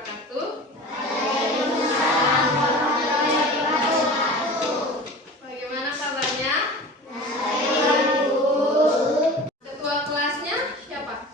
wabarakatuh. Bagaimana kabarnya? Ketua kelasnya siapa?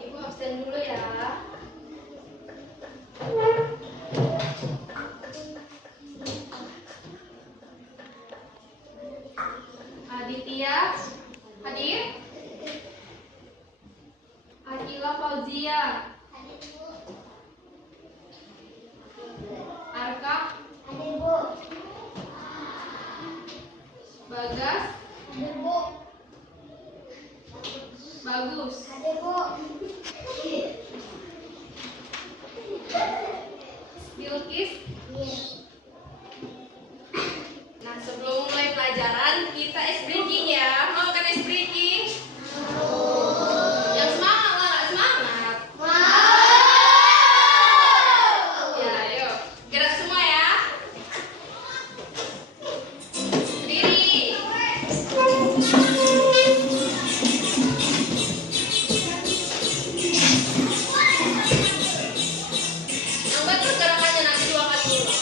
Ibu absen dulu ya. Aditya hadir. Akila Fauzia. Arka. Bagas. Bagus. Bilkis. Nah, sebelum mulai pelajaran kita ice breaking ya. Mau kan ice breaking? Yang semangat lah, nggak semangat. Ya, ayo gerak semua ya. Berdiri. Yang betul gerakannya nanti 2 kali dulu.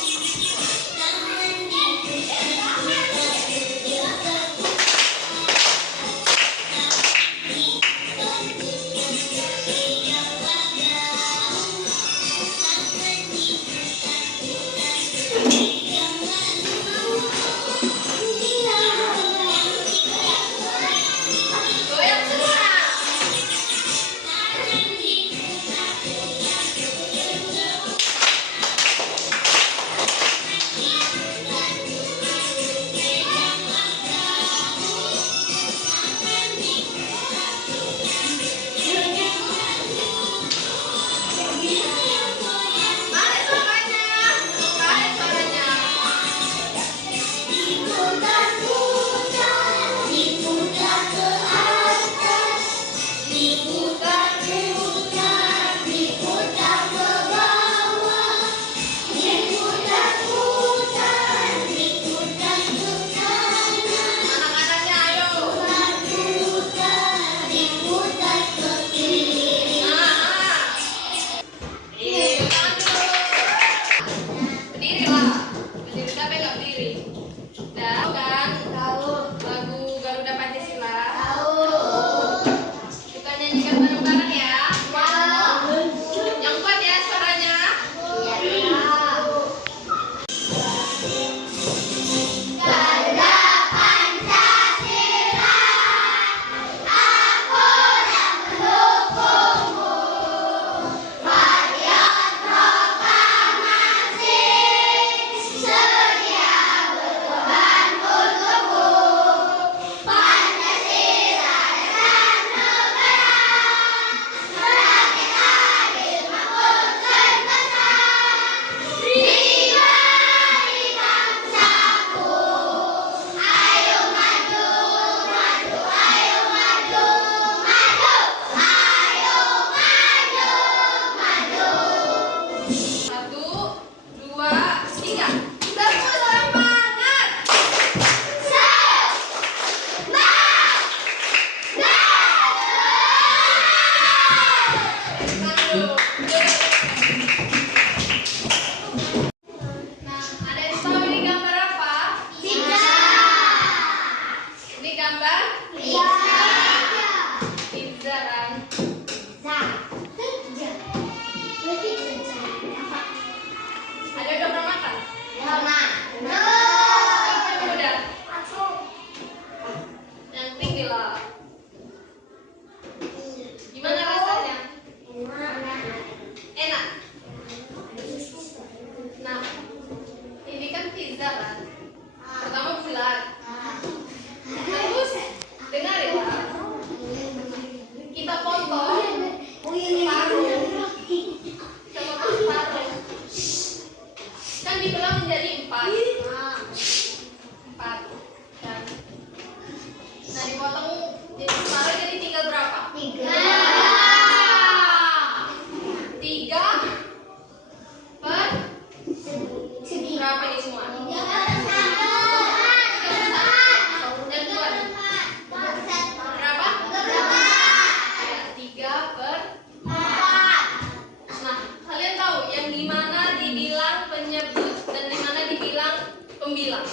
pembilang.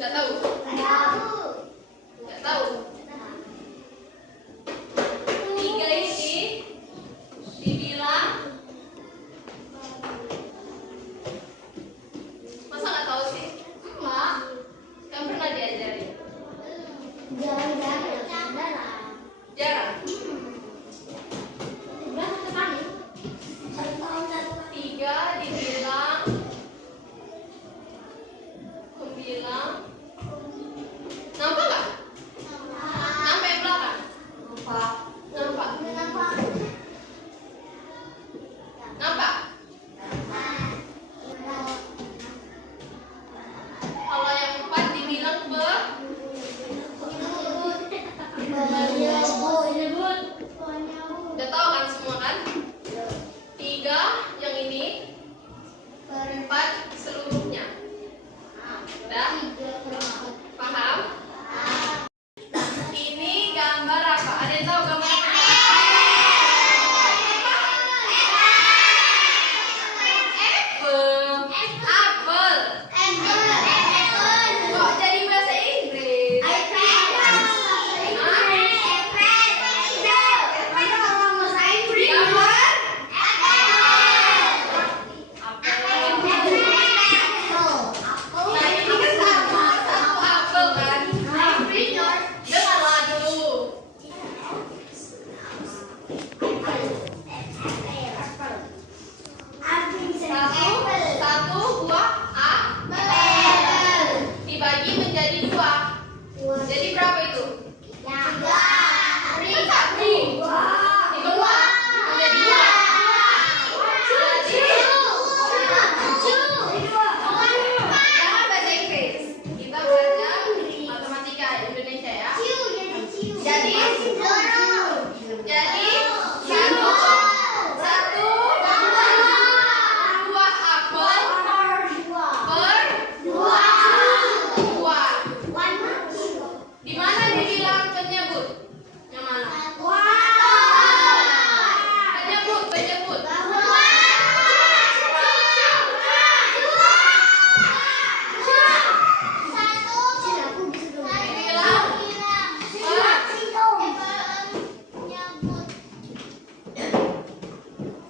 Nggak tahu? Nggak tahu. 3 ini dibilang. Masa nggak tahu sih? Enggak. Kan pernah diajari. Jarang. 3 dibilang pembilang. Nampak nggak? Nampak yang belakang? Nampak. Nampak? Kalau yang 4 dibilang udah tahu kan semua kan? 3 yang ini, 4 seluruhnya. Udah? Paham? Ini gambar apa? Ada yang tahu gambar apa? Apel. Kok jadi bahasa Inggris? Nah, ini kan sama satu apel kan? Dengarlah dulu. Satu buah apel dibagi menjadi 2. Jadi berapa itu? Dibagi menjadi 2. Jangan bahasa Inggris. Kita belajar matematika Indonesia ya. Jadi satu buah apel per 2 buah. Di mana dibilang penyebut? Yang mana? Penyebut.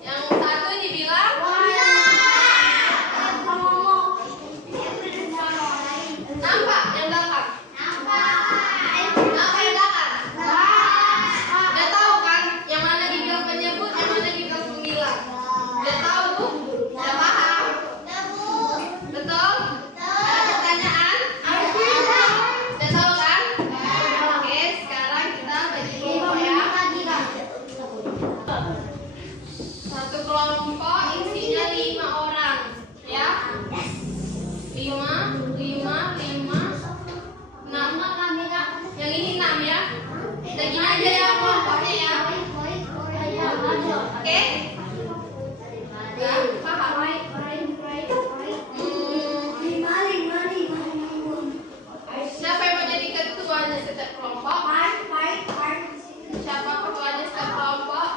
Yang satu dibilang nampak yang belakang. Nampak yang belakang. Udah tahu kan yang mana dibilang penyebut, yang mana dibilang pembilang. Udah tahu tuh? Udah paham? Betul? Ada pertanyaan? Udah tahu kan? Oke, sekarang kita bagi kelompok ya. Satu kelompok isinya 5 orang, ya. 5, 6. Yang ini 6 ya. Kita gini aja ya kelompoknya ya. Oke? Ya, paham? Siapa yang mau jadi ketuanya setiap kelompok? Siapa ketuanya setiap kelompok?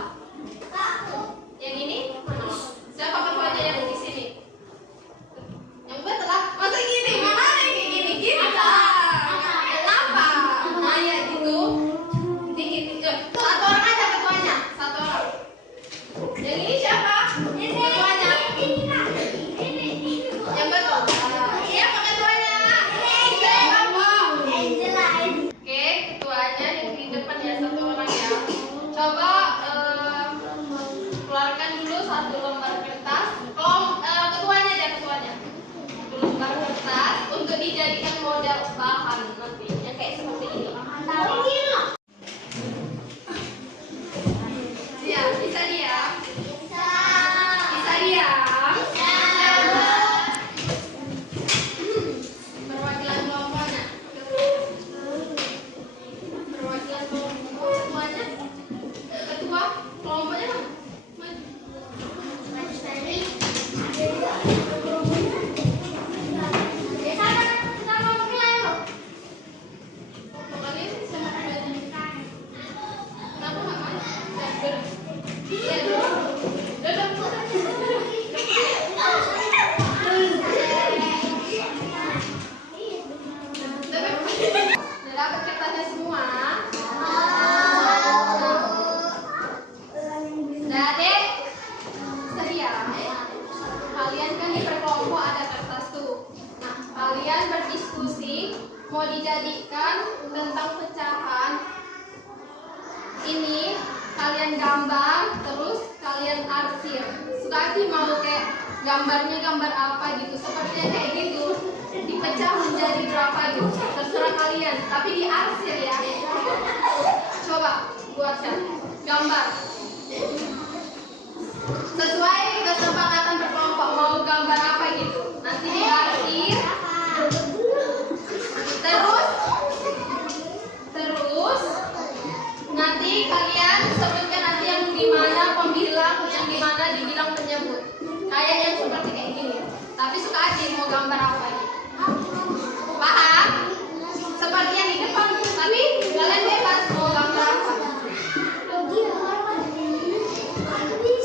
Yang ini? Mana? Siapa ketuanya yang di sini? Yang betul lah. Masa gini? Mana ada yang kayak gini? Gini lah. Kenapa? Nah ya gitu. Dikit. Satu orang aja ketuanya. Satu orang. Yang ini siapa? Ketuanya. Yang betul. Siapa ketuanya? Kelompok. Oke, ketuanya yang di depan ya, satu orang ya. Coba keluarkan dulu 1 lembar kertas. Ketuanya aja, ketuanya. 1 lembar kertas untuk dijadikan model bahan nanti. Yang kayak seperti ini. Siap, bisa dia? Bisa dia? Perwakilan kelompoknya. Perwakilan kelompoknya. Ketua kelompoknya mana? gambarnya gambar apa gitu, seperti yang kayak gitu dipecah menjadi berapa gitu, terserah kalian, tapi diarsir ya. Coba buatkan gambar sesuai kesepakatan berkelompok, mau gambar apa gitu, nanti diarsir. Terus nanti kalian sebutkan nanti yang dimana pembilang, yang dimana dibilang penyebut. Kayak yang seperti kayak gini. Tapi suka aja mau gambar apa gitu. Paham? Seperti yang di depan. Tapi kalian bebas mau gambar apa.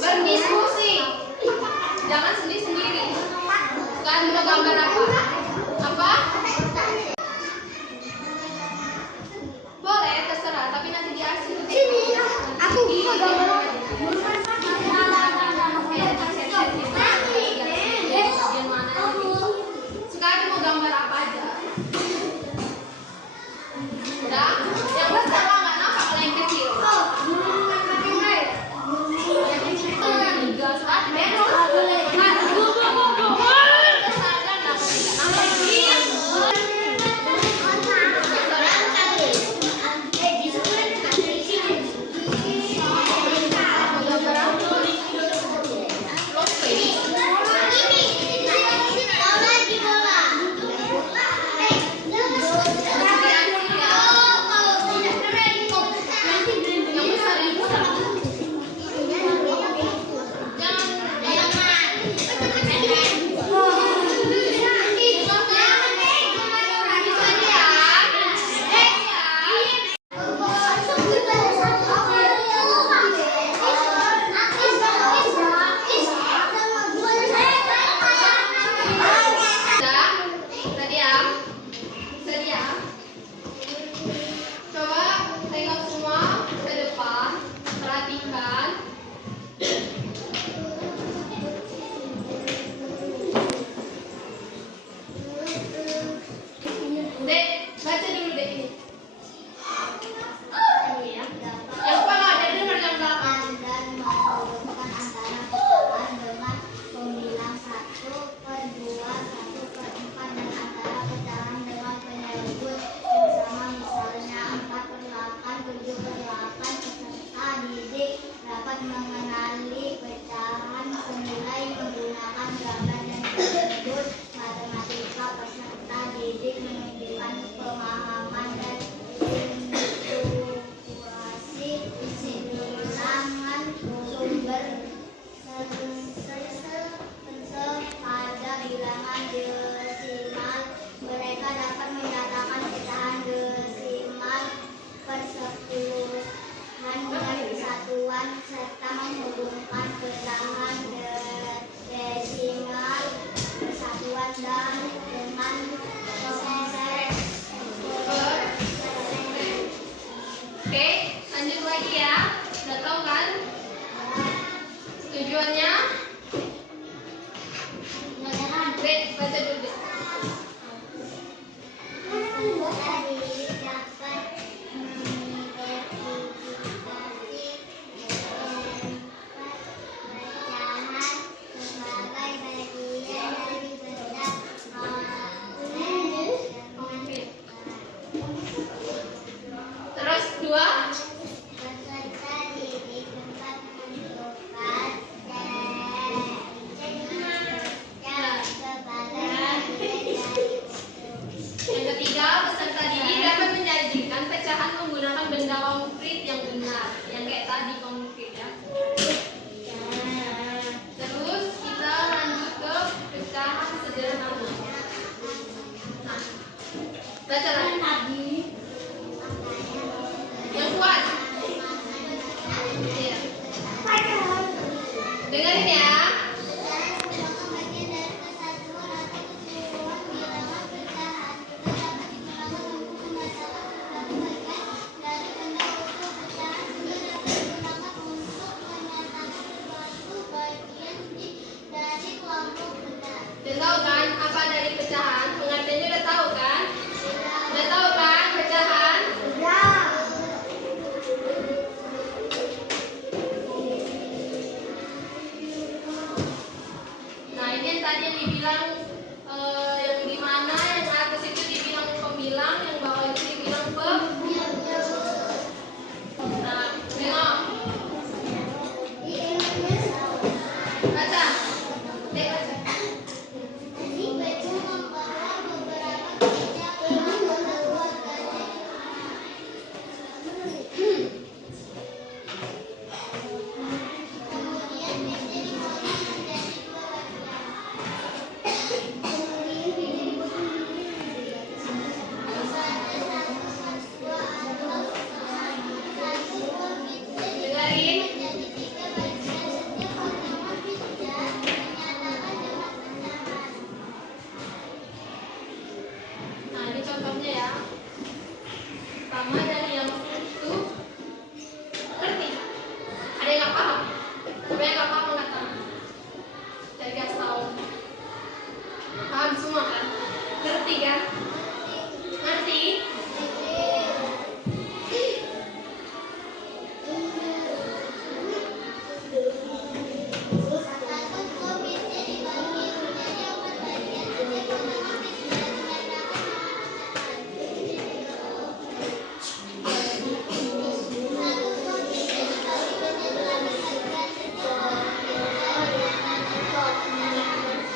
Berdiskusi. Jangan sendiri-sendiri. Kalian mau gambar apa? Apa? Boleh, terserah. Tapi nanti diarsir. Sini, aku mau gambar apa? Sekarang mau gambar apa aja? Udah? Yang besar lah nggak nampak, kalau yang kecil. Mengenali pecahan senilai menggunakan gambar dan menyebut matematika. Peserta didik menunjukkan pemahaman dan intuisi silangan sumber pada bilangan desimal. Mereka dapat menyatakan pecahan desimal, persepuluhan dan satuan, serta menghubungkan pecahan desimal, persatuan dan dengan konsep. Oke, lanjut lagi ya. Udah tahu kan tujuannya? Dek, baca dulu deh. Terus dua. Yang ketiga, peserta didik dapat menyajikan pecahan menggunakan benda konkret yang benar, yang kayak tadi konkret ya. Terus kita lanjut ke pecahan sederhana. Nah, baca lagi. Yang kuat. Iya. Dengerin ya. Udah tahu kan apa dari pecahan? Pengertiannya udah tahu kan? Udah tahu kan pecahan? dibilang yang di mana yang atas itu dibilang pembilang, yang bawah itu dibilang Nah, tengok. Baca. Baca. Ibu membawa beberapa kemeja ke anggota keluarganya. Kemudian meja dipotong menjadi dua bagian. Bisa ada satu siswa atau satu buah pizza Dengerin. menjadi tiga bagian. Setiap potongan pizza dinyatakan dengan pecahan. Nah, ini contohnya ya. Pertama dari yang itu ngerti. Ada yang nggak paham? Coba yang nggak paham angkat tangan. Jadi kasih tahu. Paham semua kan? Ngerti kan? Ngerti? Satu buah pizza dibagi menjadi 4 bagian. Setiap potongan pizza dinyatakan dengan pecahan. Satu buah pizza dibagi menjadi 8 bagian. Setiap potongan pizza dinyatakan dengan pecahan.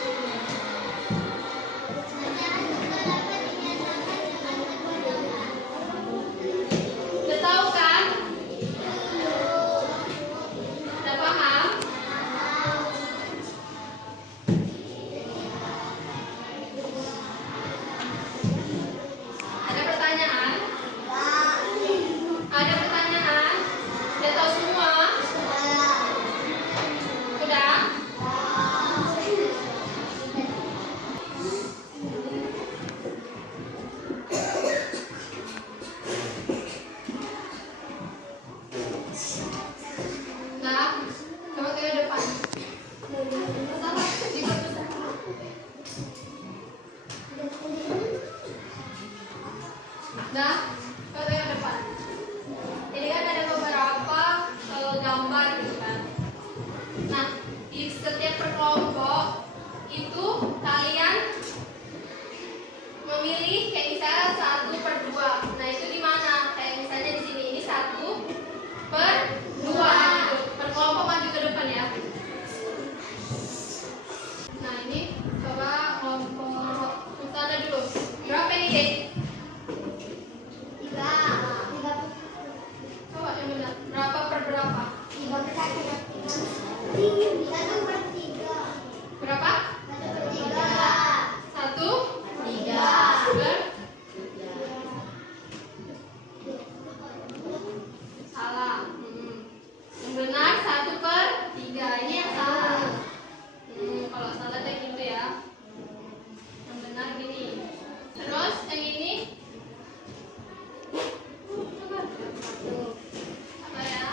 Pecahan juga dapat dinyatakan dengan kemudahan. Udah tahu kan? Udah paham? Ada pertanyaan? Ada pertanyaan? Udah tahu semua? Udah? Udah? Coba ke depan. Salah, ikut susah. Udah? Coba ke depan. Jadi kan ada beberapa gambar gitu kan. Nah, di setiap perkelompok itu kalian memilih kayak misalnya 1/2. Nah, itu di mana? Kayak misalnya di sini ini 1/2 gitu. Perkelompok maju ke depan ya. Nah, ini coba kelompok Mustana dulu. Berapa ini, Dek? 3. Coba yang benar. Berapa per berapa? 1/3. Berapa? 1/3. Salah. Yang benar 1/3. Ini yang salah. Kalau salah kayak gitu ya. Yang benar gini. Terus yang ini. Coba. Apa ya?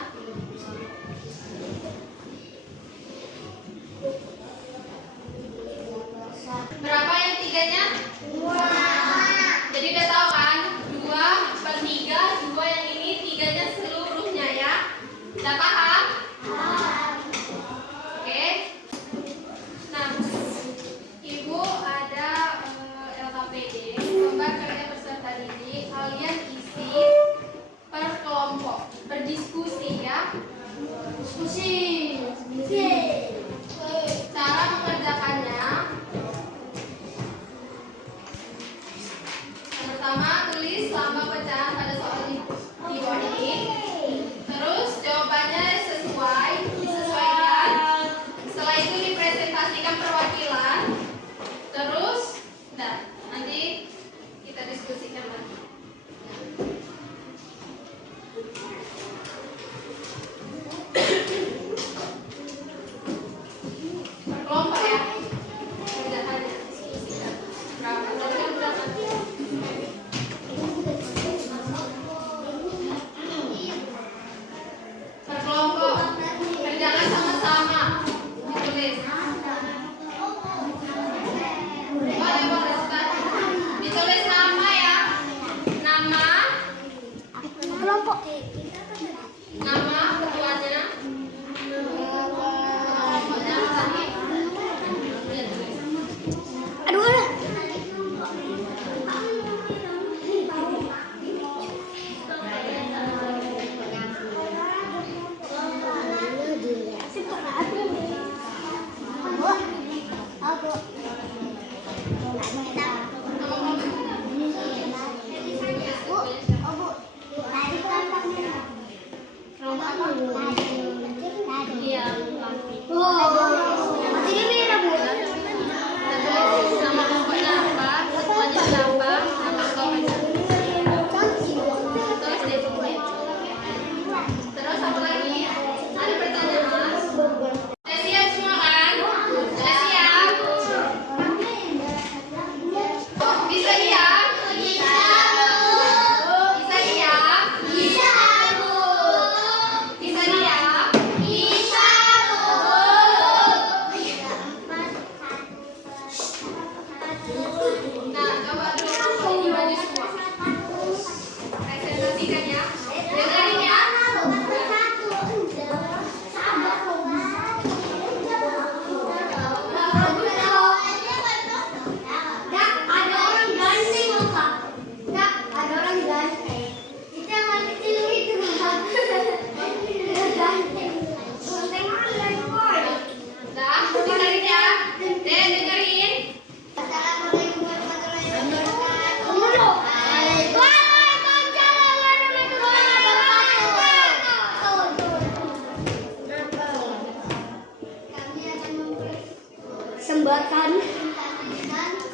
jembatan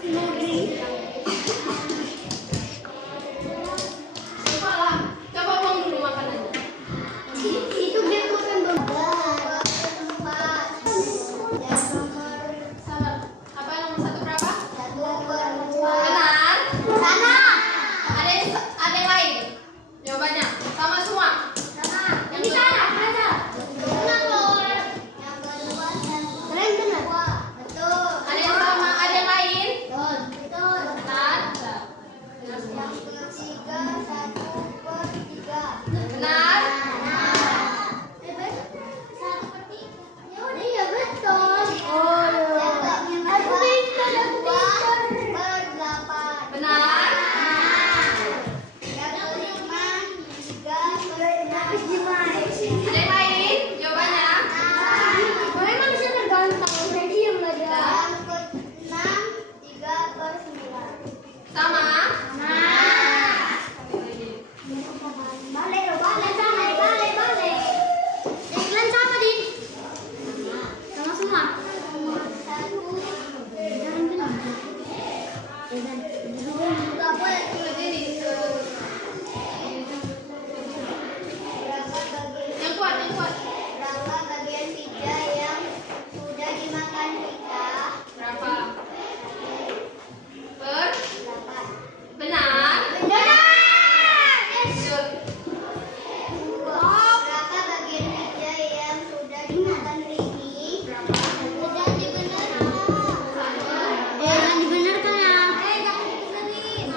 negeri. Coba lah. Coba buang dulu makanannya. Itu biar makan beban. Salah. Apa yang nomor 1 berapa? Benar. Benar. Sana. Ada yang lain? Jawabannya sama semua. Yang di sana ada. Benar loh. Yang kedua keren benar. Betul. Ada yang sama, ada yang lain? Betul. Benar. Yang ketiga 1/3. Benar. Iya betul. Oh iya. Aku pintar, aku pintar. Berdelapan. Benar. Yang kelima 3/6. Gimana? Ada yang lain? Jawabannya? Memang bisa tergantang. Jadi yang ada. Yang keenam 3/9. Sama. Balik. Iklan sama, Din? Sama semua. Jangan bilang. Enggak boleh. Yang kuat, yang kuat. Berapa bagian pizza yang sudah dimakan kita? Berapa? Per? 8. Benar. Benar. Lanjut. Berapa bagian pizza yang sudah dimakan Rini? Sudah dibenarkan. Jangan dibenarkan ya. Jangan dibenerin.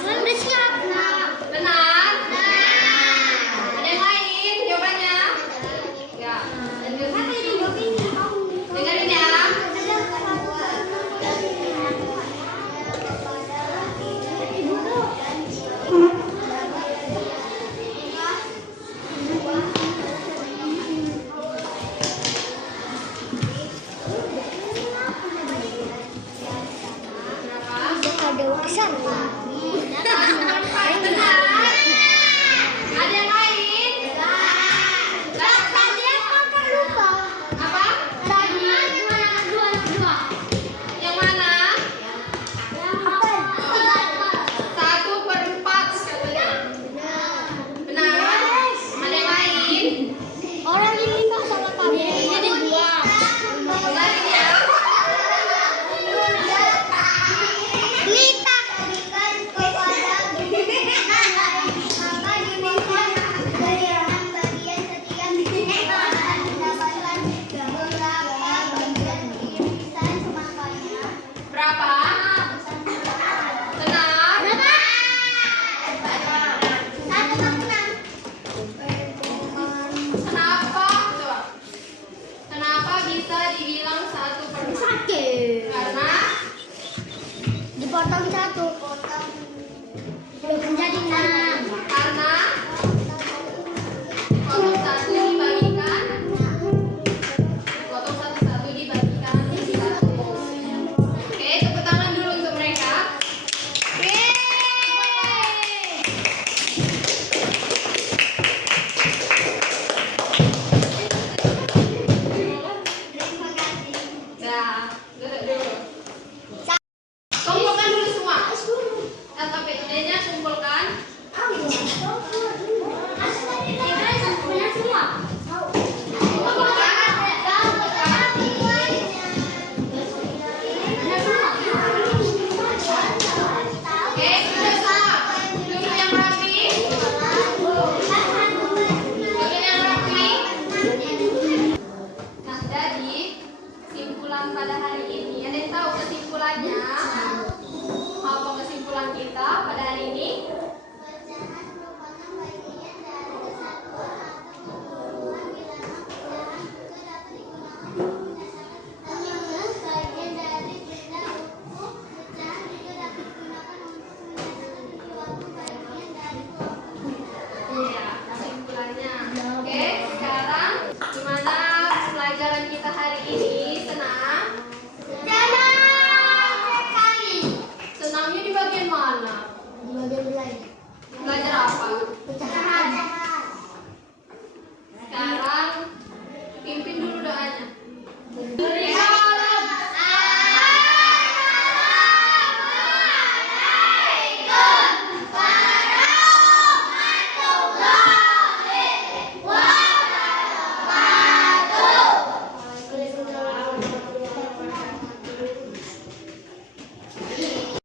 Kan udah siap. Benar. Ada yang lain? Jawabannya? Enggak. Lanjut. Dengerin ya. Berapa? Ada waksan. Benar. Ada yang lain? Tadi apa lupa? Apa? Tadi dua. Yang mana? Apa? 1/4 katanya. Benar. Ada yang lain? Orang ini nggak salah kami. Ini dibuang. Dengerin ya. Lita berikan kepada maka diberikan dari 6 bagian setiap akan mendapatkan beberapa bagian irisan semakannya. Berapa? Benar. Berapa? 1/6. Kenapa? Coba. Kenapa bisa dibilang 1/4? Sakit. Karena Dipotong 1.